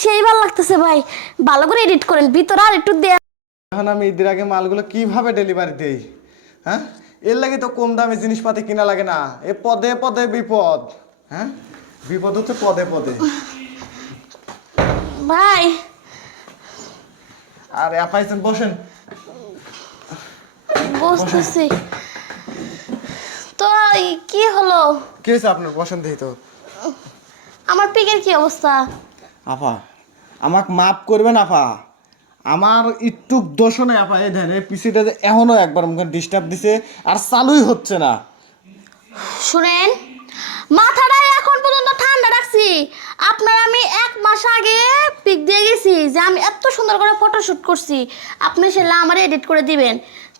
সেই ভালো লাগতেছে ভাই, ভালো করে এডিট করেন, ভিতরে আর একটু দেন। এখন আমি ঈদের আগে মালগুলো কিভাবে ডেলিভারি দেই? হ্যাঁ, এর লাগে তো কম দামে জিনিসপাতি কিনা লাগে না, এ পদে পদে বিপদ। হ্যাঁ, বিপদ হচ্ছে পদে পদে। ভাই আর আপাইছেন, বসেন। বসতেছি তো। কি হলো? কি হয়েছে আপনার? বসেন দেখি তো। আমার পিকের কি অবস্থা? আপা, আমাকে মাফ করবেন আপা, আমার একটু দোষ নেই আপা। এই ধ্যান, এই পিসিটা যে এখনো একবার মুখে ডিস্টার্ব দিছে আর চালুই হচ্ছে না। শুনেন, মাথাটা এখন পর্যন্ত ঠান্ডা রাখছি। আপনার আমি 1 মাস আগে পিক দিয়ে গেছি যে আমি এত সুন্দর করে ফটোশুট করছি, আপনি সেটা আমার এডিট করে দিবেন।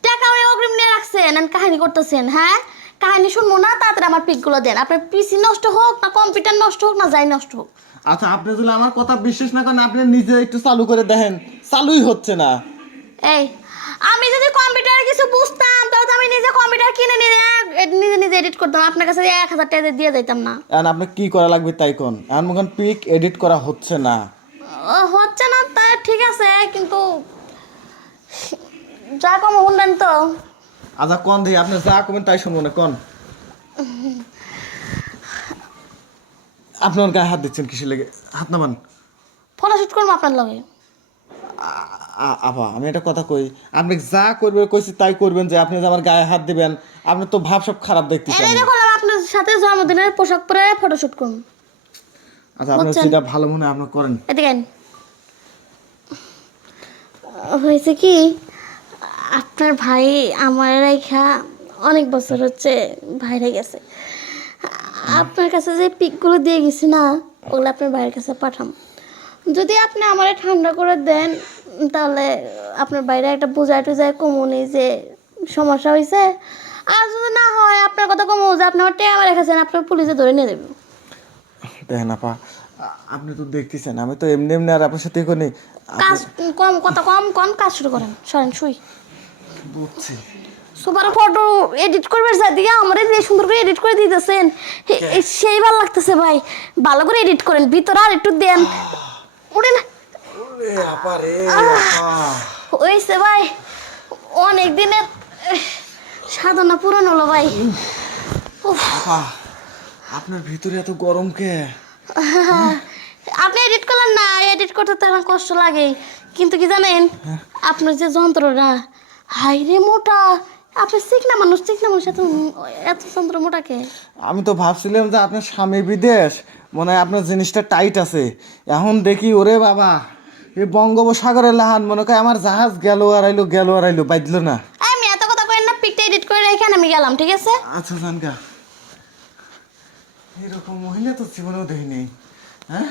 টাকা আমি অগ্রিম নিয়ে রাখছেন আর কাহিনী করতেছেন। হ্যাঁ, কাহিনী শুনবো না, তাড়াতাড়ি আমার পিকগুলো দেন। আপনার পিসি নষ্ট হোক না কম্পিউটার নষ্ট হোক না যাই নষ্ট হোক। আচ্ছা, আপনি যদি আমার কথা বিশ্বাস না করেন, আপনি নিজে একটু চালু করে দেখেন, চালুই হচ্ছে না। এই, আমি যদি কম্পিউটারে কিছু বুঝতাম তাহলে তো আমি নিজে কম্পিউটার কিনে নিয়ে নিজে নিজে এডিট করতাম, আপনার কাছে 1000 টাকা দিয়ে দিতাম না। এখন আপনি কি করা লাগবে তাই কোন? এখন মুখন পিক এডিট করা হচ্ছে না। হচ্ছে না তা ঠিক আছে, কিন্তু যা কম শুনলেন তো। আচ্ছা কোন দেখি, আপনি যা করবেন তাই শুনবো না, কোন। আপনার গায়ে হাত দিচ্ছেন কিসের লেগে? হাত নামান। ফটোশুট করবো আপনার লগে। আপা, আমি একটা কথা কই, আপনি যা করবেন কইছি তাই করবেন, যে আপনি যে আমার গায়ে হাত দিবেন, আপনি তো ভাব সব খারাপ দেখতেছি এই আমি। দেখো, আপনার সাথে জন্মদিনের পোশাক পরে ফটোশুট করুন। আচ্ছা, আপনার যেটা ভালো মনে হয় আপনি করেন। এদিকে আইন। হয়েছে কি, আপনার ভাই আমার রেখা অনেক বছর হচ্ছে বাইরে গেছে। আপনার কাছে যে পিকগুলো দিয়ে গেছি না, ওগুলো আপনার ভাইয়ের কাছে পাঠাম। যদি আপনি আমারে ঠান্ডা করে দেন তাহলে আপনার বাইরে একটা বোঝায় টুজায় কমুনি যে সমস্যা হয়েছে। আর যদি না হয় আপনার কথা কমু যে আপনি আমার টেকা রেখেছেন, আপনার পুলিশে ধরে নিয়ে দেবে। দেখেন আপা, আপনি তো দেখতেছেন আমি তো এমনি এমনি আর আপনার সাথে করি। কাজ কম, কথা কম কম, কাজ শুরু করেন। সরেন শুই। বুঝছি। সুপার ফটো এডিট করবে দিকে আমারে যে সুন্দর করে এডিট করে দিতেছেন, সেই ভালো লাগতেছে ভাই, ভালো করে এডিট করেন, ভিতরে আর একটু দেন। উঠে না। ওরে আপা রে আপা। হয়েছে ভাই, অনেক দিনের সাধনা পূরণ হলো ভাই। আপা, আপনার ভিতরে এত গরম কে? আপনি এডিট করলেন না, এডিট করতে তো আমার কষ্ট লাগে, কিন্তু কি জানেন, আপনার যে যন্ত্রটা হাই রে মোটা। আপনি চিকনা মানুষ, চিকনা মানুষ এত এত যন্ত্র মোটাকে। আমি তো ভাবছিলাম যে আপনার স্বামী বিদেশ, মনে হয় আপনার জিনিসটা টাইট আছে। এখন দেখি ওরে বাবা, এই বঙ্গোপসাগরের লাহান, মনে হয় আমার জাহাজ গেল আর আইলো, গেল আর আইলো, বাজলো না। আমি এত কথা কইন না, পিকটা এডিট করে রেখে আমি গেলাম, ঠিক আছে? আচ্ছা জানকা, এরকম মহিলা তো জীবনেও দেখিনি। হ্যাঁ।